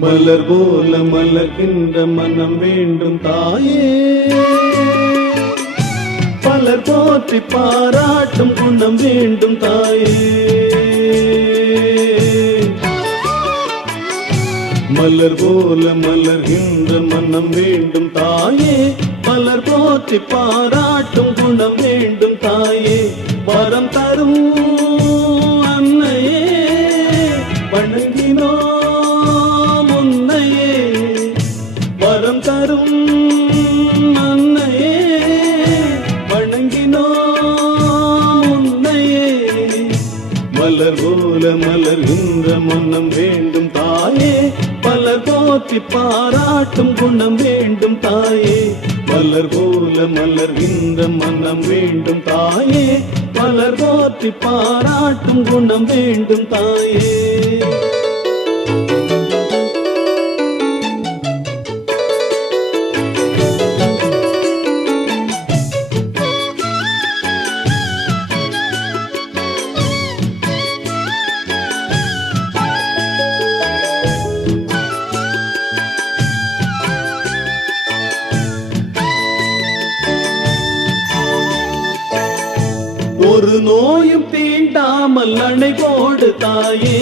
மலர் போல மலர்கின்ற மனம் வேண்டும் தாயே. பலர் போற்றி பாராட்டும் குணம் வேண்டும் தாயே. மலர் போல மலர்கின்ற மனம் வேண்டும் தாயே. பலர் போற்றி பாராட்டும் குணம் வேண்டும் தாயே. வரம் தரும் மலர் போல மலர்கின்ற மனம் வேண்டும் தாயே. பலர் போற்றி பாராட்டும் குணம் வேண்டும் தாயே. மலர் போல மலர்கின்ற மனம் வேண்டும் தாயே. பலர் போற்றி பாராட்டும் குணம் வேண்டும் தாயே. ஒரு நோயும் தீண்டாமல் அணை போடு தாயே.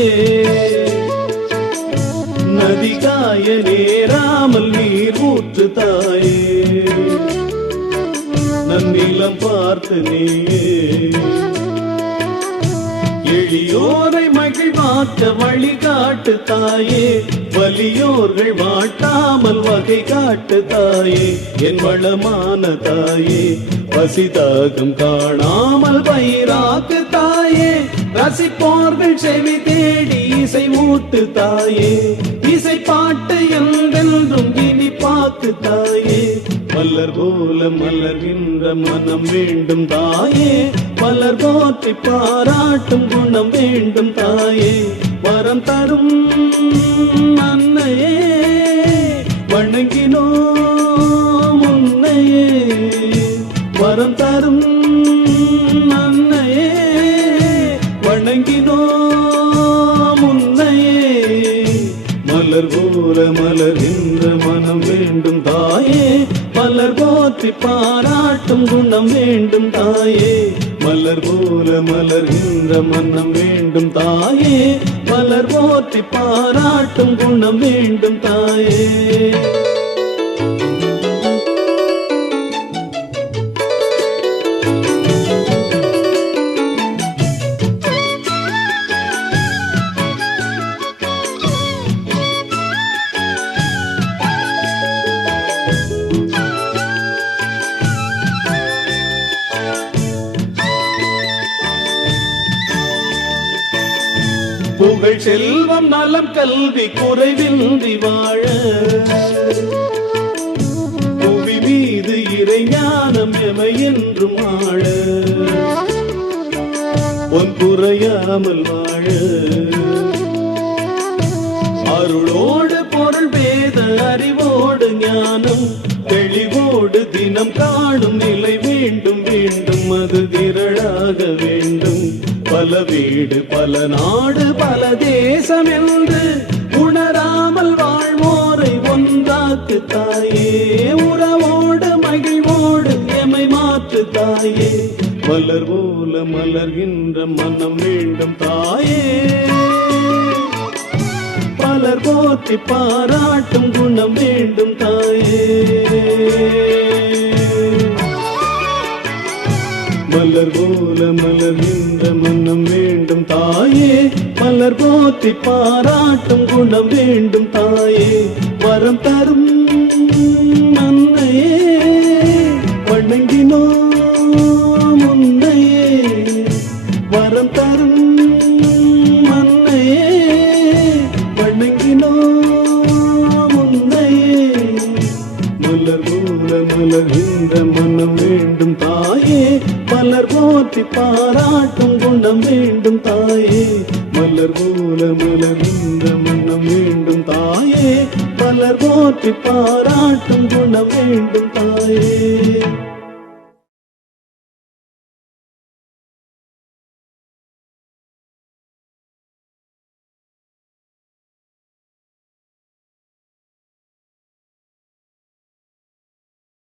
நதி காய நேராமல் நீர் ஊற்று தாயே. நன்னிலம் பார்த்து நீயே. எளியோரை மகிழ்வாக்க வழிகாட்டு தாயே வலியோர்கள் வாட்டாமல் வகை காட்டு தாயே என் வளமான தாயே பசிதாகம் காணாமல் பயிராக்கு தாயே ரசிப்போர்கள் செவி தேடி இசை மூட்டு தாயே இசை பாட்டு என்றென்றும் இனி பார்த்து தாயே மலர் போல மலர்கின்ற மனம் வேண்டும் தாயே. மலர் போற்றி பாராட்டும் குணம் வேண்டும் தாயே. வரம் தரும் அன்னையே. வணங்கினோ முன்னையே வரம் தரும் போல மலர்கின்ற மனம் வேண்டும் தாயே. மலர் போற்றி பாராட்டும் குணம் வேண்டும் தாயே. மலர் போல மலர்கின்ற மனம் வேண்டும் தாயே. மலர் போற்றி பாராட்டும் குணம் வேண்டும் தாயே. புகழ் செல்வம் நலம் கல்வி குறைவின்றி வாழ. புவி மீது இறைஞானம் எமை என்றும் ஆழ. பொன் குறையாமல் வாழ. அருளோடு பொருள் வேத அறிவோடு ஞானம் தெளிவோடு தினம் காணும் நிலைவு வீடு பல நாடு பல தேசம் என்று உணராமல் வாழ்வோரை ஒன்றாக்கு தாயே. உறவோடு மகிழ்வோடு எமை மாற்று தாயே. மலர் போல மலர்கின்ற மனம் வேண்டும் தாயே. பலர் போற்றி பாராட்டும் குணம் வேண்டும் தாயே. மலர் போல போற்றி பாராட்டும் குணம் வேண்டும் தாயே. வரம் தரும் அன்னையே. வணங்கினோம் உன்னையே. வரம் தரும் மலர்கின்ற மனம் வேண்டும் தாயே. மலர் போற்றி பாராட்டும் குணம் வேண்டும் தாயே. மலர் போல மலர்கின்ற மனம் வேண்டும் தாயே. மலர் போற்றி பாராட்டும் குணம் வேண்டும் தாயே.